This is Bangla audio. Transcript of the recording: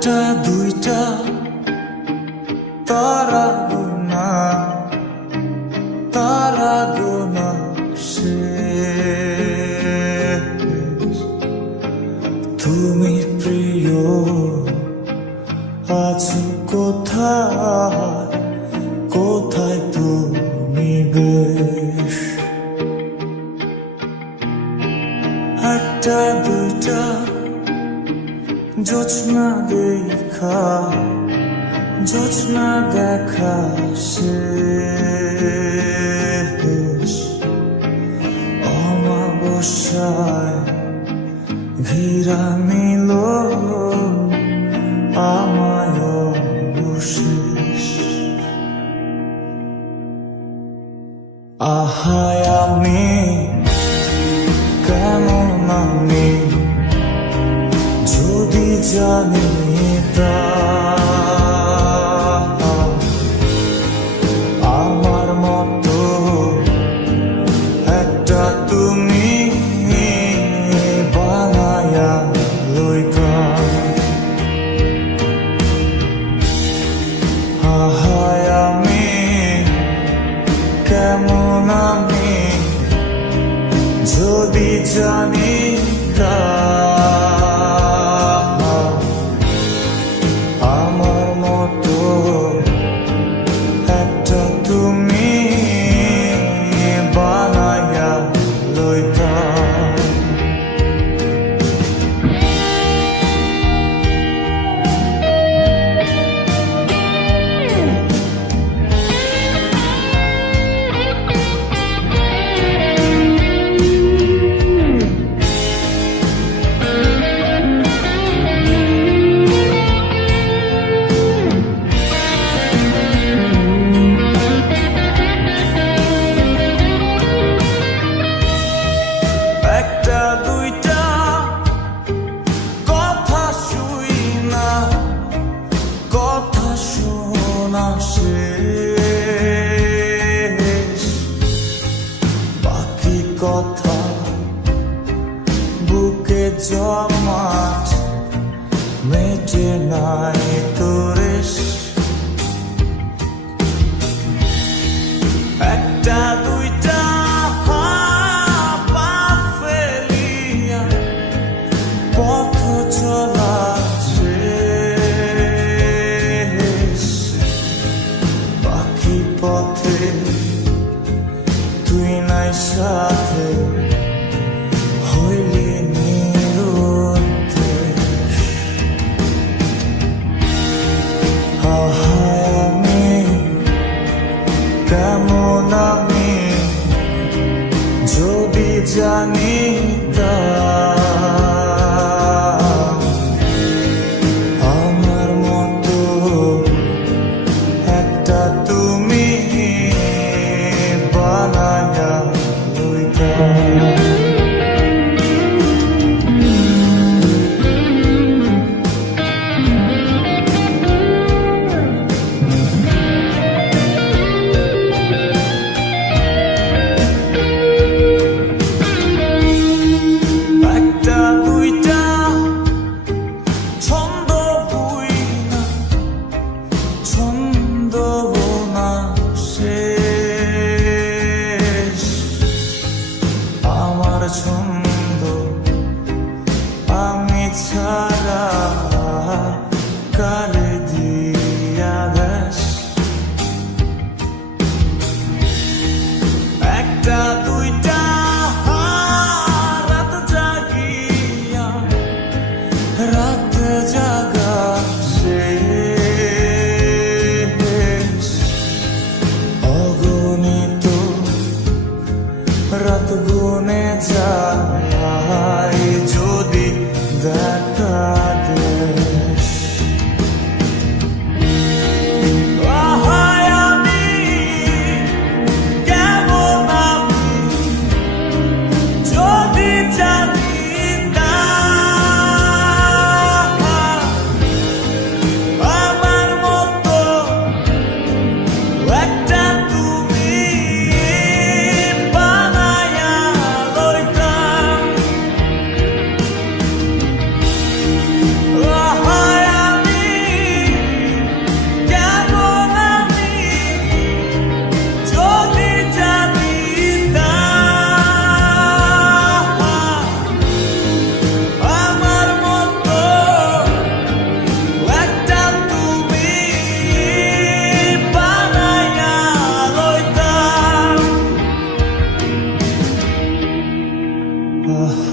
একটা দুইটা তারা গোনা তারা গোনা সে তুমি প্রিয় আছো কোথায়? জোছনা দেখা জোছনা দেখা শেষ। অমাবস্যায় ঘিরা নিল আমায় অবশেষ। আহায় আমি জানি আমার মতো একটা তুমি বানায়া কেমন আমি যদি জানি তা। বাকি কথা বুকে জমাট মেটে নাই তোর my Thank you. 사 Oh.